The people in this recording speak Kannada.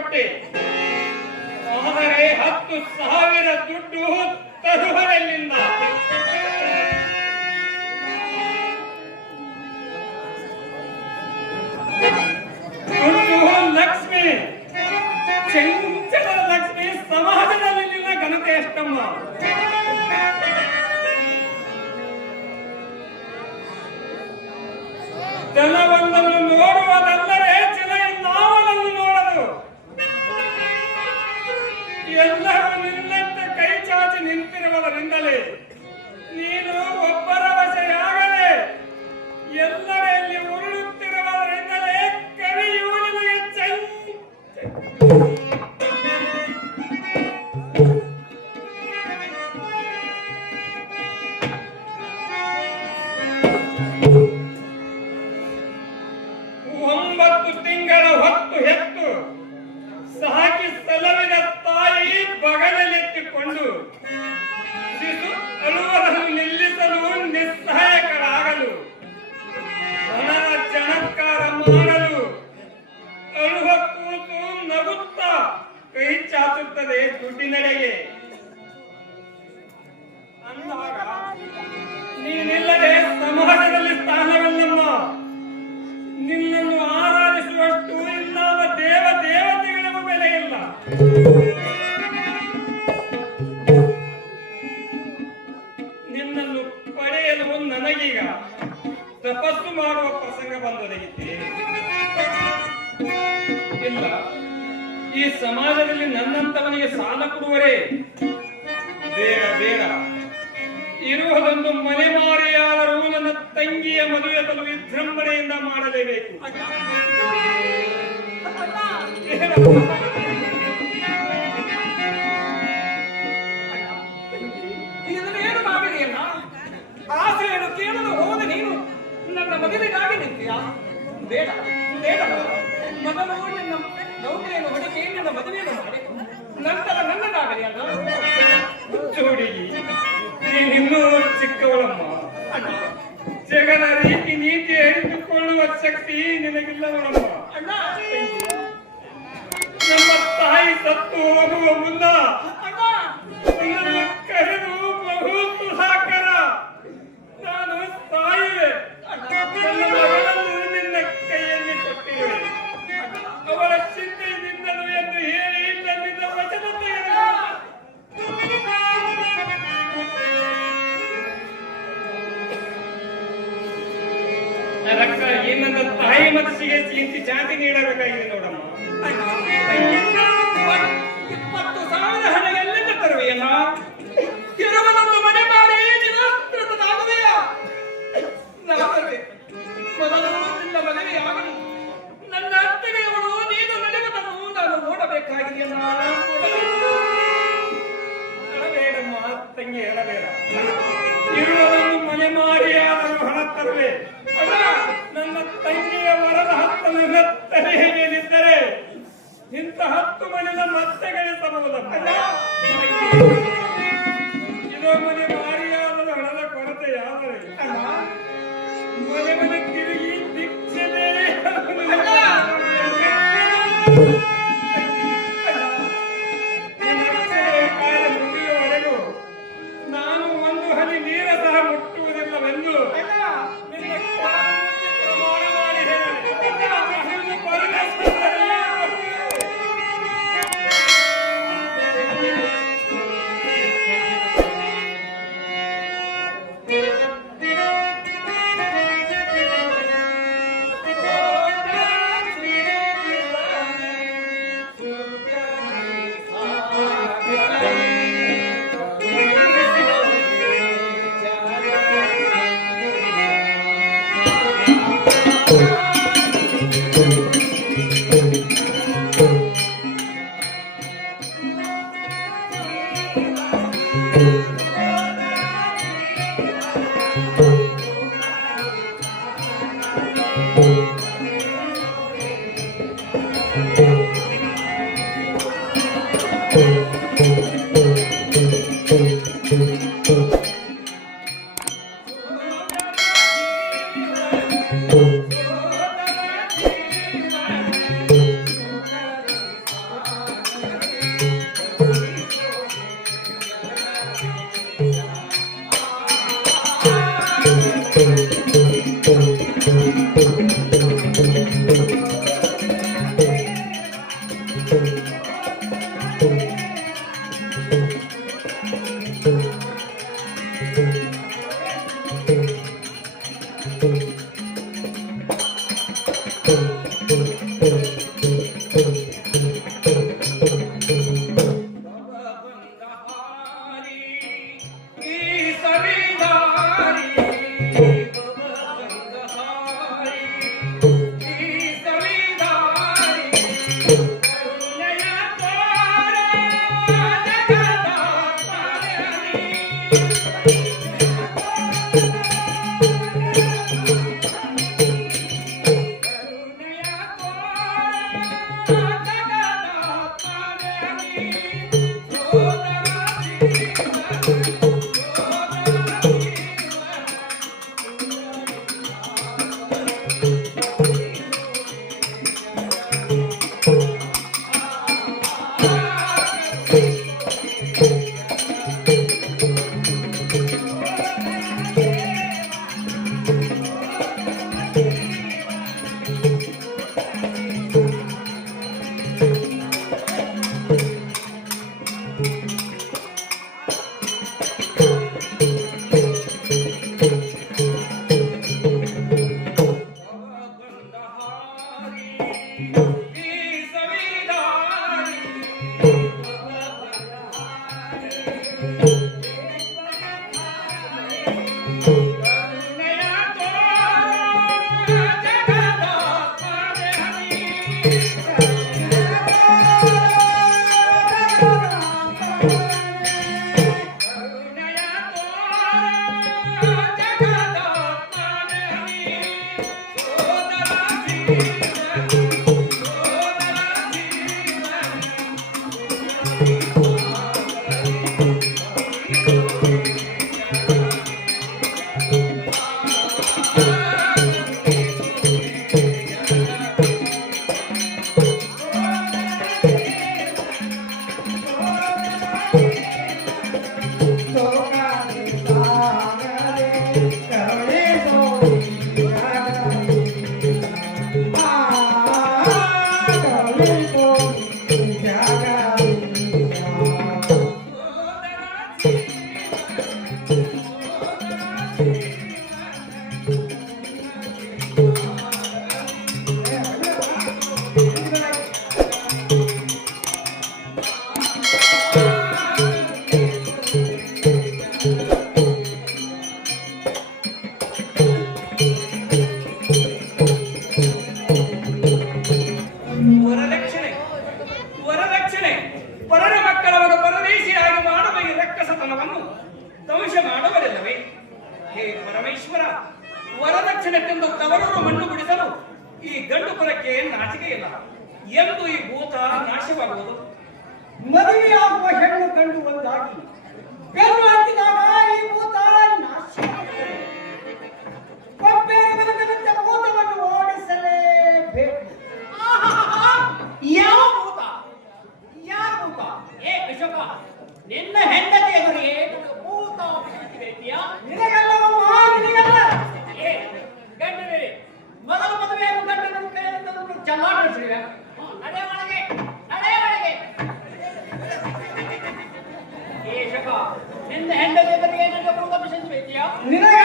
ಕೊಟ್ಟೆ, ಆದರೆ 10,000 ದುಡ್ಡು ತರುವರೆಲ್ಲಿಂದ? ದುಡ್ಡು ಲಕ್ಷ್ಮಿ, ಚೆಂಚಲ ಲಕ್ಷ್ಮಿ, ಸಮಾಜದಲ್ಲಿ ನಿನ್ನ ಘನತೆ ಎಷ್ಟಮ್ಮ? ಜನವೊಂದನ್ನು ನೋಡುವುದಲ್ಲದೆ ಜನ ನಾವನನ್ನು ನೋಡಲು. ಎಲ್ಲರೂ ನಿನ್ನಂತೆ ಕೈ ಚಾಚಿ ನಿಂತಿರುವುದರಿಂದಲೇ ನೀನು ಒಬ್ಬರ ವಶೆಯಾಗದೆ ಎಲ್ಲರಲ್ಲಿ ಉರುಳುತ್ತಿರುವುದರಿಂದಲೇ ಕವಿಯು ನಿನಗೆ ದುಡ್ಡಿನೆಡೆಗೆ. ಅಂದಾಗ ನೀನಿಲ್ಲದೆ ಸಮಾಜದಲ್ಲಿ ಸ್ಥಾನವಿಲ್ಲಮ್ಮ. ನಿನ್ನನ್ನು ಆರಾಧಿಸುವಷ್ಟು ಇನ್ನಾವ ದೇವತೆಗಳಿಗೂ ಬೆಲೆ ಇಲ್ಲ. ನಿನ್ನನ್ನು ಪಡೆಯಲು ನನಗೀಗ ತಪಸ್ಸು ಮಾಡುವ ಪ್ರಸಂಗ ಬಂದೊದಗಿದ್ದೆ. ಇಲ್ಲ, ಈ ಸಮಾಜದಲ್ಲಿ ನನ್ನಂತವನಿಗೆ ಸಾಲ ಕೊಡುವರೇ ಬೇಡ ಬೇಡ. ಇರುವುದೊಂದು ಮನೆ ಮಾರಿಯಾದರೂ ನನ್ನ ತಂಗಿಯ ಮದುವೆ ತಲು ವಿಜೃಂಭಣೆಯಿಂದ ಮಾಡಲೇಬೇಕು. ಇದನ್ನೇನು ಮಾಡಿದೆಯಲ್ಲ? ಆಸೆಯನ್ನು ಕೇಳಲು ಹೋದ ನೀನು ನನ್ನ ಮದುವೆಗಾಗಿ ನಿಂತೀಯ? ಬೇಡ ಬೇಡ, ಮೊದಲು ನಿನ್ನ ನೌಕರಿಯನ್ನು ಹೊಡಿಕೆ ನನ್ನ ಮದುವೆಯನ್ನು ಮಾಡಿ ನಂತರ ನನ್ನದಾಗಲಿ ಅಲ್ಲ. ಹುಡುಗಿ, ನೀನಿನ್ನೂ ಚಿಕ್ಕವಳಮ್ಮ. ಜಗದ ರೀತಿ ನೀತಿ ಅರಿತುಕೊಳ್ಳುವ ಶಕ್ತಿ ನಿನಗಿಲ್ಲವಳಮ್ಮ. ನಮ್ಮ ತಾಯಿ ಸತ್ತು ಹೋಗುವ ಮುನ್ನ ಕರೆದು ಬಹು ಸುಧಾಕರ, ನಾನು ತಾಯಿವೆ, ನನ್ನ ಮಗಳನ್ನು ನಿನ್ನ ಕೈಯಲ್ಲಿ ಕೊಟ್ಟಿರುವೆ, ಅವಳ ಚಿಂತೆಯಿಂದಲೂ ಎಂದು ಹೇಳಿ ನನ್ನಿಂದ ವಚನ ಅದಕ್ಕ ಈ ನನ್ನ ತಾಯಿ ಮನಸ್ಸಿಗೆ ಚಿಂತೆ ಜಾತಿ ನೀಡಬೇಕಾಗಿದೆ ನೋಡಮ್ಮ. 20,000 ಹಣ ಎಲ್ಲಿಂದ ತರುವೆಯಲ್ಲ? ಇರುವುದೊಂದು ಮನೆ ಮಾಡಿ ನಿರಾಶ್ರಿತನಾಗುವೆಯ? ಮೊದಲು ನಿನ್ನ ಮದುವೆಯಾಗಲಿ, ನನ್ನ ಅತ್ತಿಗೆಯವಳು ನೀನು ನಡೆಯುವುದನ್ನು ನಾನು ನೋಡಬೇಕಾಗಿದೆಯಲ್ಲ. ಹೇಳಬೇಡಮ್ಮ ತಂಗಿ, ಹೇಳಬೇಡ. ಇರುವುದನ್ನು ಮನೆ ಮಾಡಿ ಆದರೂ ಹಣ ತರುವೆ. ನನ್ನ ತಂಗಿಯ ವರದ ಹತ್ತನ ತಲೆಯೇನಿದ್ದರೆ ಇಂಥ 10 ಮನೆಯ ಮತ್ತೆ ಗಳಿಸಬಹುದಮ್ಮ. ಇದೋ ಮನೆ ಮಾರಿಯಾದರೂ ಹಣದ ಕೊರತೆ ಯಾದರೆ ಮನೆ ಮನೆ ತಿರುಗಿ ದಿಕ್ಷೆ ಮುಗಿಯುವವರೆಗೂ ನಾನು ಒಂದು ಹನಿ ನೀರ ಸಹ ಮುಟ್ಟುವುದಿಲ್ಲವೆಂದು ನಿನ್ನ ಪ್ರಮಾಣ ಮಾಡಿ ಹೇಳಿ. ವರದಕ್ಷಿಣೆ ವರದಕ್ಷಿಣೆ ಪರರ ಮಕ್ಕಳವರು ಪರದೇಶಿಯಾಗಿ ಮಾಡುವ ಈ ರಕ್ಕಸತನವನ್ನು ಧ್ವಂಸ ಮಾಡುವರಿಲ್ಲವೇ? ಹೇ ಪರಮೇಶ್ವರ, ವರದಕ್ಷಿಣೆ ತಿಂದು ತವರೂರು ಮಣ್ಣು ಬಿಡಿಸಲು ಈ ಗಂಡು ಪುರಕ್ಕೆ ನಾಚಿಕೆಯಿಲ್ಲ ಎಂದು ಈ ಭೂತ ನಾಶವಾಗುವುದು. ಮದುವೆಯಾಗುವ ಹೆಣ್ಣು ಕಂಡು ಒಂದಾಗಿ ಬೆನ್ನು ಹತ್ತಿದಾಗ ಈ ಭೂತ ನಾಶ. ಕೊಪ್ಪೇರಿ ಮನದಂತೆ ಭೂತವನ್ನು ಓಡಿಸಲೇಬೇಕು. ಯಾವ ಭೂತ? ಯಾರ ಭೂತ? ಏ ಅಶೋಕ, ನಿನ್ನ ಹೆಂಡತಿ ಎದುರಿಗೆ ಭೂತ ಬೇಕಿಯಾ? ನಿನಗೆಲ್ಲವಮ್ಮ, ನಿನಗೆಲ್ಲ. ಏ ಗಂಡನೇ, ಮೊದಲ ಮದುವೆಯನ್ನು ಗಂಡನನ್ನು ಕೈಯಲ್ಲಿ ಚಲ್ಲಾಡಿಸಿವೆ. ನಡೆ ಒಳಗೆ, ನಡೆ ಒಳಗೆ. ಏ ಅಶೋಕ, ನಿನ್ನ ಹೆಂಡತಿ ಎದುರಿಗೆ ನನಗೆ ಭೂತ ಬೇಕಿಯಾ? ನಿನಗೆ